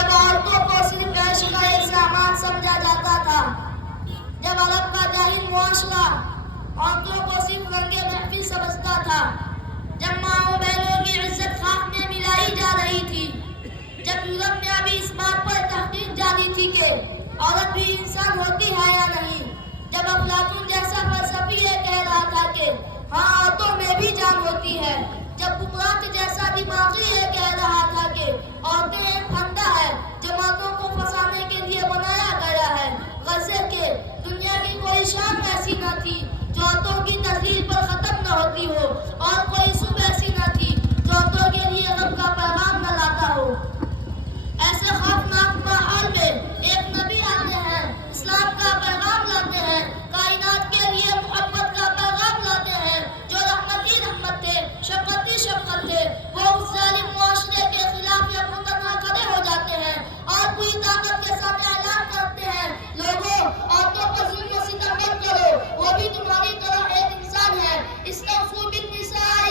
جب عورتوں کو صرف عیش کا ایک سامان سمجھا جاتا تھا، جب عرب کا جاہل معاشرہ عورتوں کو صرف رنگ محفل سمجھتا تھا، جب ماؤں بہنوں کی عزت خاک میں ملائی جا رہی تھی، جب یورپ میں ابھی اس بات پر تحقیق جاری تھی کہ عورت بھی انسان ہوتی ہے یا نہیں، جب افلاطون جیسا فلسفی یہ کہہ رہا تھا کہ ہاں عورتوں میں بھی جان ہوتی ہے، جب بکرات جیسا دماغی یہ کہہ رہا تھا کہ عورتیں ایک پھندا ہے جو مردوں کو پھنسانے کے لیے بنایا گیا ہے، غرضے کہ دنیا کی کوئی شام ایسی نہ تھی جو عورتوں کی تحلیل پر ختم نہ ہوتی ہو، اور کوئی صبح ایسی نہ تھی جو عورتوں کے لیے غم کا پیغام نہ لاتا ہو۔ ایسے خوفناک ماحول میں ایک نبی آتے ہیں، اسلام کا پیغام لاتے ہیں، کائنات کے لیے محبت کا پیغام لاتے ہیں، جو رحمتی رحمت تھے، شفقتی شفقت تھے، وہ اس ظالم معاشرے کے خلاف یکمتنہا کھڑے ہو جاتے ہیں اور پوری طاقت کے ساتھ اعلان کرتے ہیں، لوگوں عورتوں پر ظلم و ستم مت کرو، وہ بھی تمہاری طرح ایک انسان ہے، استغفروا بالنساء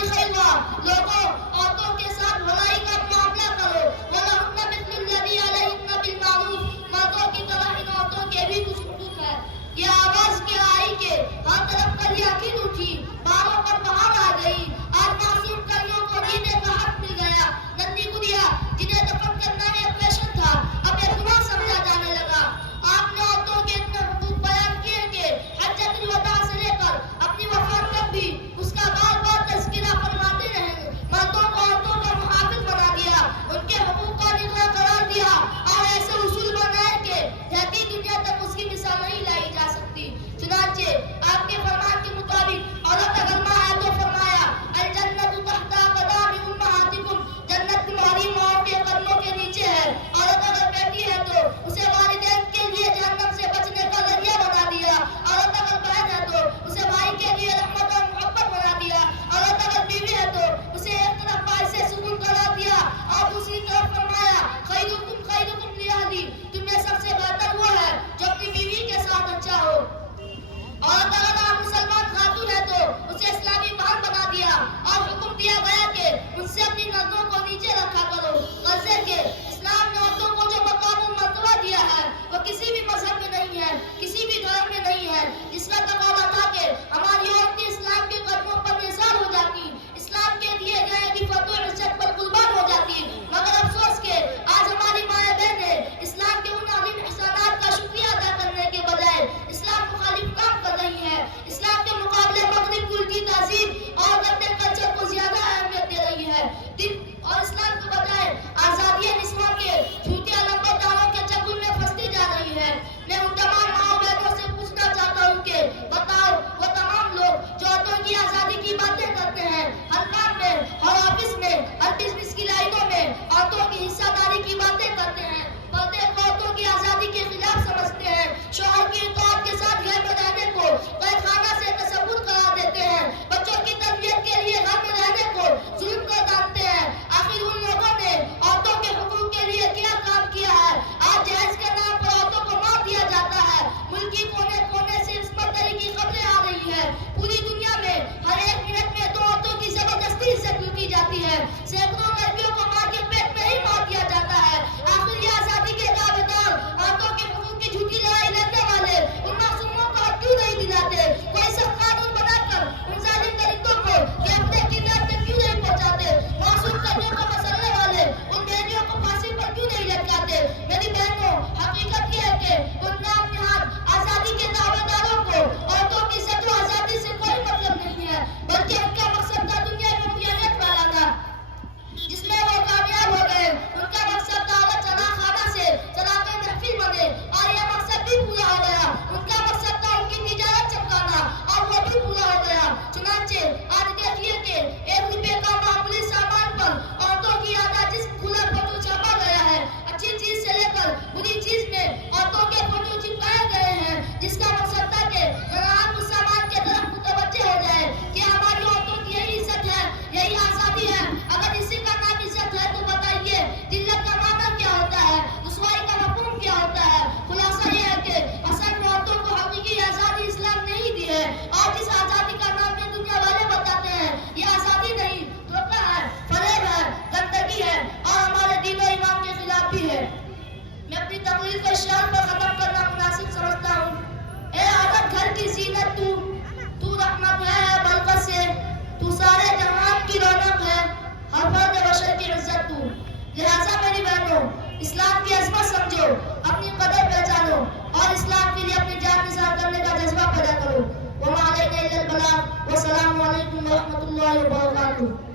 بنو، اسلام کی عظمت سمجھو، اپنی قدر پہچانو اور اسلام کے لیے اپنی جان نثار کرنے کا جذبہ پیدا کرو۔ وما علینا الا البلاغ، والسلام علیکم ورحمۃ اللہ وبرکاتہ۔